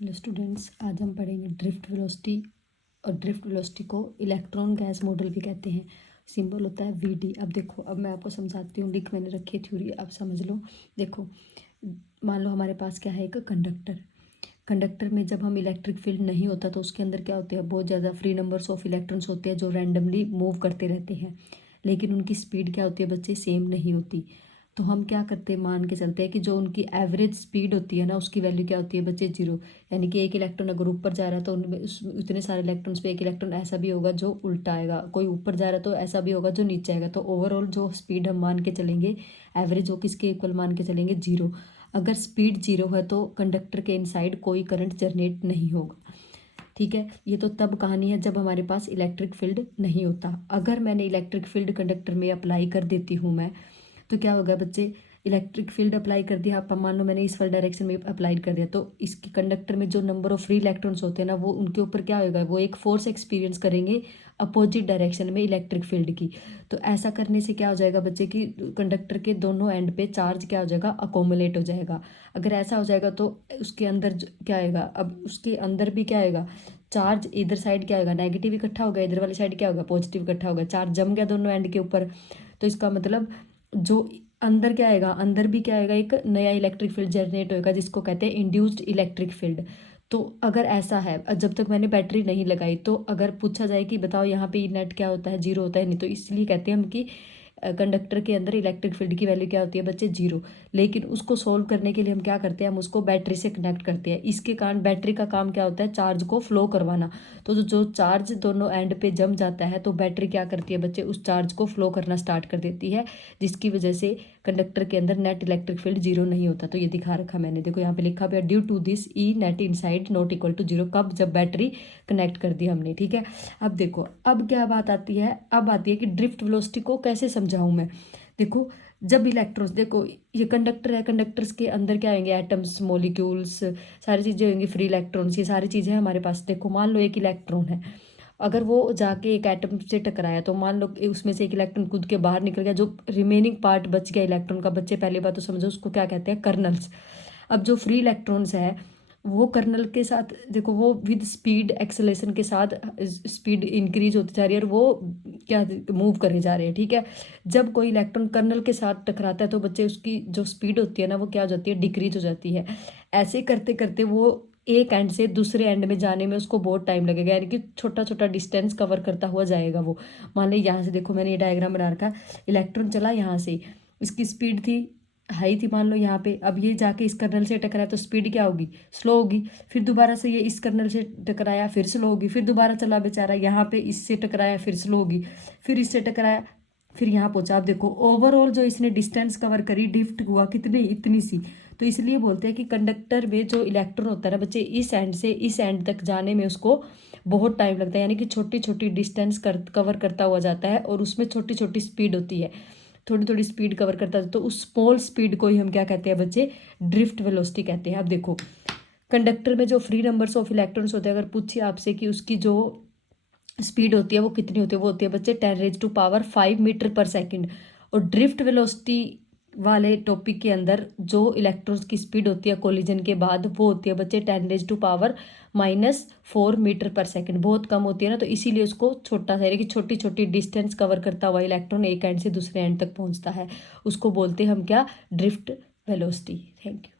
Hello students, आज हम पढ़ेंगे ड्रिफ्ट वेलोसिटी। और ड्रिफ्ट वेलोसिटी को इलेक्ट्रॉन गैस मॉडल भी कहते हैं। सिंबल होता है वीडी। अब देखो, अब मैं आपको समझाती हूँ। लिख मैंने रखी है थ्योरी, अब समझ लो। देखो, मान लो हमारे पास क्या है, एक कंडक्टर। कंडक्टर में जब हम इलेक्ट्रिक फील्ड नहीं होता तो उसके अंदर क्या होते हैं, बहुत ज़्यादा फ्री नंबर्स ऑफ इलेक्ट्रॉन्स होते हैं जो रैंडमली मूव करते रहते हैं। लेकिन उनकी स्पीड क्या होती है बच्चे, सेम नहीं होती। तो हम क्या करते हैं, मान के चलते हैं कि जो उनकी एवरेज स्पीड होती है ना, उसकी वैल्यू क्या होती है बच्चे, जीरो। यानी कि एक इलेक्ट्रॉन अगर ऊपर जा रहा है तो उनमें उतने सारे इलेक्ट्रॉन्स पे एक इलेक्ट्रॉन ऐसा भी होगा जो उल्टा आएगा, कोई ऊपर जा रहा है तो ऐसा भी होगा जो नीचे आएगा। तो ओवरऑल जो स्पीड हम मान के चलेंगे एवरेज, वो किसके इक्वल मान के चलेंगे, जीरो। अगर स्पीड जीरो है तो कंडक्टर के इनसाइड कोई करंट जनरेट नहीं होगा। ठीक है, ये तो तब कहानी है जब हमारे पास इलेक्ट्रिक फील्ड नहीं होता। अगर मैंने इलेक्ट्रिक फील्ड कंडक्टर में अप्लाई कर देती हूँ मैं, तो क्या होगा बच्चे, इलेक्ट्रिक फील्ड अप्लाई कर दिया। आप मान लो मैंने इस वाली डायरेक्शन में अप्लाई कर दिया, तो इसके कंडक्टर में जो नंबर ऑफ फ्री इलेक्ट्रॉन्स होते हैं ना, वो उनके ऊपर क्या होगा, वो एक फोर्स एक्सपीरियंस करेंगे अपोजिट डायरेक्शन में इलेक्ट्रिक फील्ड की। तो ऐसा करने से क्या हो जाएगा बच्चे कि कंडक्टर के दोनों एंड पे चार्ज क्या हो जाएगा, अकोमुलेट हो जाएगा। अगर ऐसा हो जाएगा तो उसके अंदर क्या आएगा, अब उसके अंदर भी क्या आएगा, चार्ज इधर साइड क्या होगा, नेगेटिव इकट्ठा होगा, इधर वाली साइड क्या होगा, पॉजिटिव इकट्ठा होगा। चार्ज जम गया दोनों एंड के ऊपर। तो इसका मतलब जो अंदर क्या आएगा, अंदर भी क्या आएगा, एक नया इलेक्ट्रिक फील्ड जनरेट होएगा जिसको कहते हैं इंड्यूस्ड इलेक्ट्रिक फील्ड। तो अगर ऐसा है, जब तक मैंने बैटरी नहीं लगाई, तो अगर पूछा जाए कि बताओ यहाँ पे नेट क्या होता है, जीरो होता है नहीं, तो इसलिए कहते हैं हम कि कंडक्टर के अंदर इलेक्ट्रिक फील्ड की वैल्यू क्या होती है बच्चे, जीरो। लेकिन उसको सोल्व करने के लिए हम क्या करते हैं, हम उसको बैटरी से कनेक्ट करते हैं। इसके कारण बैटरी का काम क्या होता है, चार्ज को फ्लो करवाना। तो जो चार्ज दोनों एंड पे जम जाता है तो बैटरी क्या करती है बच्चे, उस चार्ज को फ्लो करना स्टार्ट कर देती है, जिसकी वजह से कंडक्टर के अंदर नेट इलेक्ट्रिक फील्ड जीरो नहीं होता। तो ये दिखा रखा मैंने, देखो यहाँ पे लिखा हुआ है due to this E net inside not equal to zero. कब, जब बैटरी कनेक्ट कर दी हमने। ठीक है, अब देखो, अब क्या बात आती है, अब आती है कि ड्रिफ्ट वेलोसिटी को कैसे समझाऊं मैं। देखो, जब इलेक्ट्रॉन्स, देखो ये कंडक्टर है, कंडक्टर्स के अंदर क्या आएंगे, एटम्स, मॉलिक्यूल्स, सारी चीज़ें होंगी, फ्री इलेक्ट्रॉन्स, ये सारी चीज़ें हमारे पास। देखो मान लो एक इलेक्ट्रॉन है, अगर वो जाके एक एटम से टकराया तो मान लो उसमें से एक इलेक्ट्रॉन कूद के बाहर निकल गया, जो रिमेनिंग पार्ट बच गया इलेक्ट्रॉन का, बच्चे पहले बात तो समझो, उसको क्या कहते हैं, कर्नल्स। अब जो फ्री इलेक्ट्रॉन्स है वो कर्नल के साथ, देखो वो विद स्पीड एक्सेलेरेशन के साथ स्पीड इंक्रीज होती जा रही है और वो क्या मूव करे जा रहे हैं। ठीक है, जब कोई इलेक्ट्रॉन कर्नल के साथ टकराता है तो बच्चे उसकी जो स्पीड होती है ना, वो क्या हो जाती है, डिक्रीज हो जाती है। ऐसे करते करते वो एक एंड से दूसरे एंड में जाने में उसको बहुत टाइम लगेगा, यानी कि छोटा छोटा डिस्टेंस कवर करता हुआ जाएगा वो। मान ली यहाँ से, देखो मैंने ये डायग्राम बना रखा, इलेक्ट्रॉन चला यहाँ से, इसकी स्पीड थी हाई थी मान लो यहाँ पे, अब ये जाके इस कर्नल से टकराया तो स्पीड क्या होगी, स्लो होगी। फिर दोबारा से ये इस कर्नल से टकराया, फिर स्लो होगी। फिर दोबारा चला बेचारा यहाँ पे, इससे टकराया, फिर स्लो होगी। फिर इससे टकराया, फिर यहाँ पहुंचा। आप देखो ओवरऑल जो इसने डिस्टेंस कवर करी, ड्रिफ्ट हुआ कितनी, इतनी सी। तो इसलिए बोलते हैं कि कंडक्टर में जो इलेक्ट्रॉन होता है ना बच्चे, इस एंड से इस एंड तक जाने में उसको बहुत टाइम लगता है, यानी कि छोटी छोटी डिस्टेंस कवर करता हुआ जाता है, और उसमें छोटी छोटी स्पीड होती है, थोड़ी थोड़ी स्पीड कवर करता है। तो उस स्मॉल स्पीड को ही हम क्या कहते हैं बच्चे, ड्रिफ्ट वेलोसिटी कहते हैं। अब देखो, कंडक्टर में जो फ्री नंबर्स ऑफ इलेक्ट्रॉन्स होते हैं, अगर पूछिए आपसे कि उसकी जो स्पीड होती है वो कितनी होती है, वो होती है बच्चे 10⁵ मीटर पर सेकंड। और ड्रिफ्ट वेलोसिटी वाले टॉपिक के अंदर जो इलेक्ट्रॉन्स की स्पीड होती है कोलिजन के बाद, वो होती है बच्चे 10⁻⁻⁴ मीटर पर सेकंड। बहुत कम होती है ना, तो इसीलिए उसको छोटा सा, यानी कि छोटी छोटी डिस्टेंस कवर करता हुआ इलेक्ट्रॉन एक एंड से दूसरे एंड तक पहुंचता है, उसको बोलते हैं हम क्या, ड्रिफ्ट वेलोसिटी। Thank you.